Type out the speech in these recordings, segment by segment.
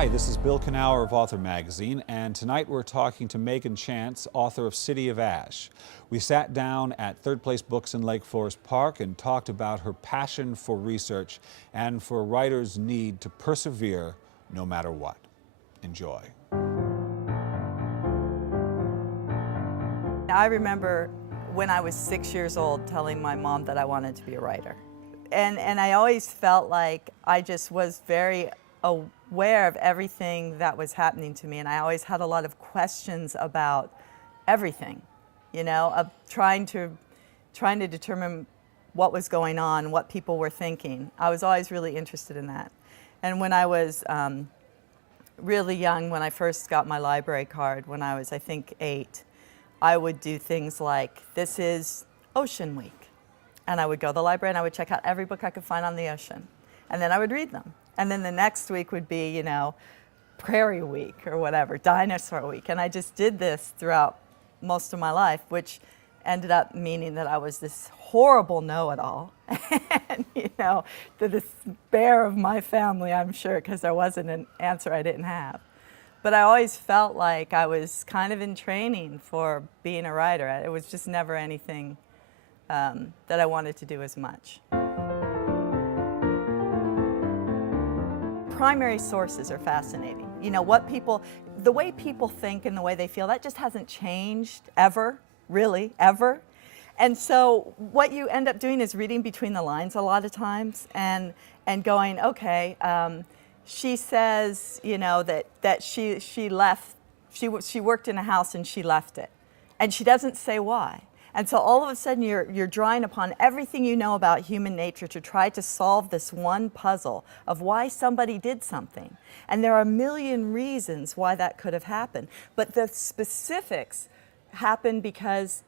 Hi, this is Bill Kenower of Author Magazine, and tonight we're talking to Megan Chance, author of City of Ash. We sat down at Third Place Books in Lake Forest Park and talked about her passion for research and for a writer's need to persevere no matter what. Enjoy. I remember when I was 6 years old telling my mom that I wanted to be a writer. And I always felt like I just was very aware of everything that was happening to me, and I always had a lot of questions about everything, you know, of trying to determine what was going on, what people were thinking. I was always really interested in that. And when I was really young, when I first got my library card, when I was, I think, 8, I would do things like, this is Ocean Week. And I would go to the library and I would check out every book I could find on the ocean. And then I would read them. And then the next week would be, you know, Prairie Week or whatever, Dinosaur Week. And I just did this throughout most of my life, which ended up meaning that I was this horrible know-it-all. And, you know, the despair of my family, I'm sure, because there wasn't an answer I didn't have. But I always felt like I was kind of in training for being a writer. It was just never anything that I wanted to do as much. Primary sources are fascinating. You know, the way people think and the way they feel, that just hasn't changed ever, really, ever. And so what you end up doing is reading between the lines a lot of times and going, okay, she says, you know, that she worked in a house and she left it. And she doesn't say why. And so all of a sudden you're drawing upon everything you know about human nature to try to solve this one puzzle of why somebody did something. And there are a million reasons why that could have happened. But the specifics happen because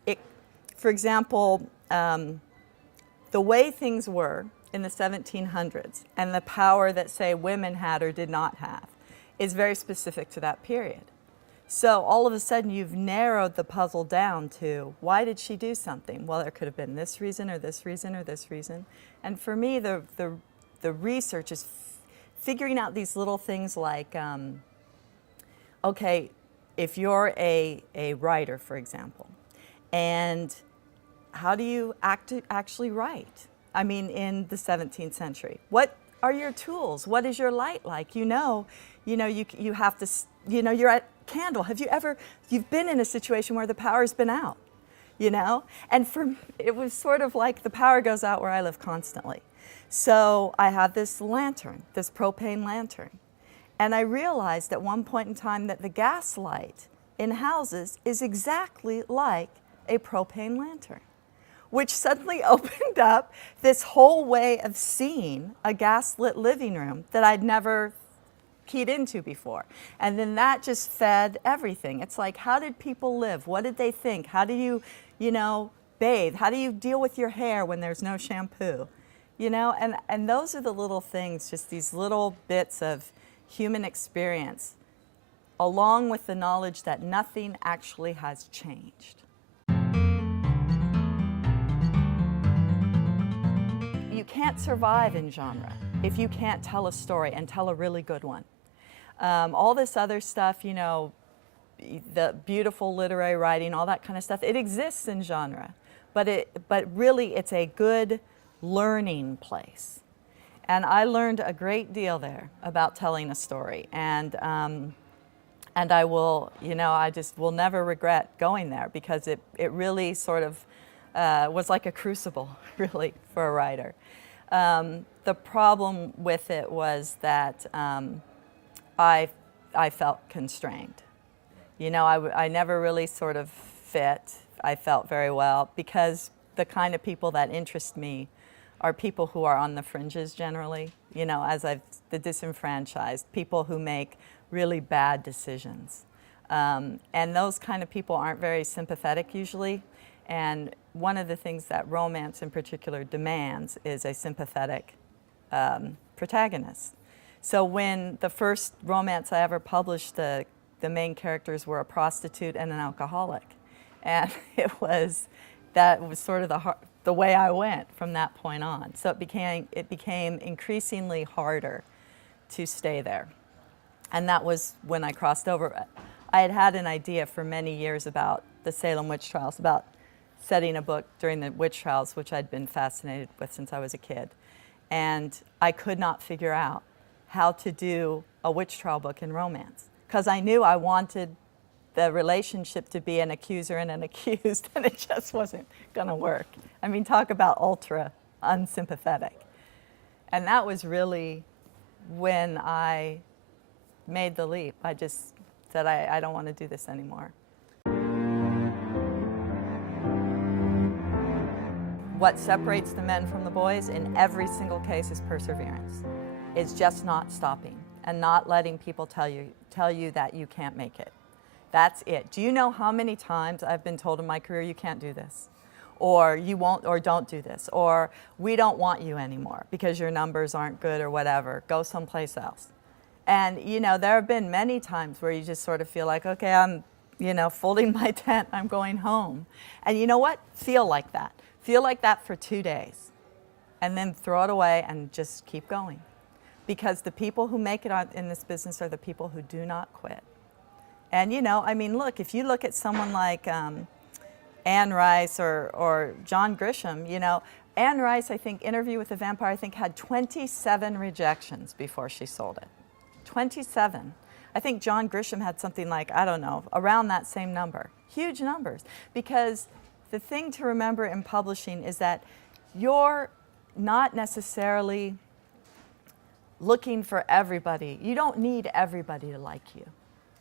for example, the way things were in the 1700s and the power that, say, women had or did not have is very specific to that period. So all of a sudden you've narrowed the puzzle down to, why did she do something? Well, there could have been this reason or this reason or this reason. And for me, the research is figuring out these little things like, okay, if you're a writer, for example, and how do you actually write? I mean, in the 17th century, what are your tools? What is your light like? You have to, you're at candle. You've been in a situation where the power's been out, you know? And it was sort of like the power goes out where I live constantly. So I have this lantern, this propane lantern. And I realized at one point in time that the gas light in houses is exactly like a propane lantern, which suddenly opened up this whole way of seeing a gas-lit living room that I'd never keyed into before. And then that just fed everything. It's like, how did people live? What did they think? How do you bathe? How do you deal with your hair when there's no shampoo? You know, and those are the little things, just these little bits of human experience, along with the knowledge that nothing actually has changed. You can't survive in genre if you can't tell a story and tell a really good one. All this other stuff, you know, the beautiful literary writing, all that kind of stuff, it exists in genre, but really it's a good learning place. And I learned a great deal there about telling a story, and I will, you know, I just will never regret going there, because it really sort of was like a crucible, really, for a writer. The problem with it was that I felt constrained. You know, I never really sort of fit. I felt very well, because the kind of people that interest me are people who are on the fringes generally, you know, the disenfranchised, people who make really bad decisions. And those kind of people aren't very sympathetic usually. And one of the things that romance in particular demands is a sympathetic protagonist. So when the first romance I ever published, the main characters were a prostitute and an alcoholic. And that was sort of the way I went from that point on. So it became increasingly harder to stay there. And that was when I crossed over. I had had an idea for many years about the Salem witch trials, about setting a book during the witch trials, which I'd been fascinated with since I was a kid. And I could not figure out how to do a witch trial book in romance, because I knew I wanted the relationship to be an accuser and an accused, and it just wasn't going to work. I mean, talk about ultra unsympathetic. And that was really when I made the leap. I just said, I don't want to do this anymore. What separates the men from the boys in every single case is perseverance. It's just not stopping and not letting people tell you that you can't make it. That's it. Do you know how many times I've been told in my career, you can't do this, or you won't, or don't do this, or we don't want you anymore because your numbers aren't good or whatever, go someplace else. And you know, there have been many times where you just sort of feel like, okay, I'm, you know, folding my tent, I'm going home. And you know what? Feel like that. Feel like that for 2 days, and then throw it away and just keep going. Because the people who make it in this business are the people who do not quit. And you know, I mean, look, if you look at someone like Anne Rice or John Grisham, you know, Anne Rice, I think, Interview with the Vampire, I think, had 27 rejections before she sold it. 27. I think John Grisham had something like, I don't know, around that same number. Huge numbers. Because the thing to remember in publishing is that you're not necessarily looking for everybody. You don't need everybody to like you.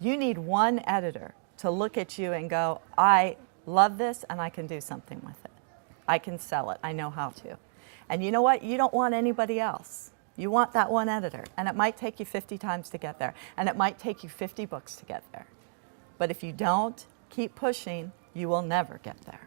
You need one editor to look at you and go, I love this and I can do something with it. I can sell it. I know how to. And you know what? You don't want anybody else. You want that one editor. And it might take you 50 times to get there. And it might take you 50 books to get there. But if you don't keep pushing, you will never get there.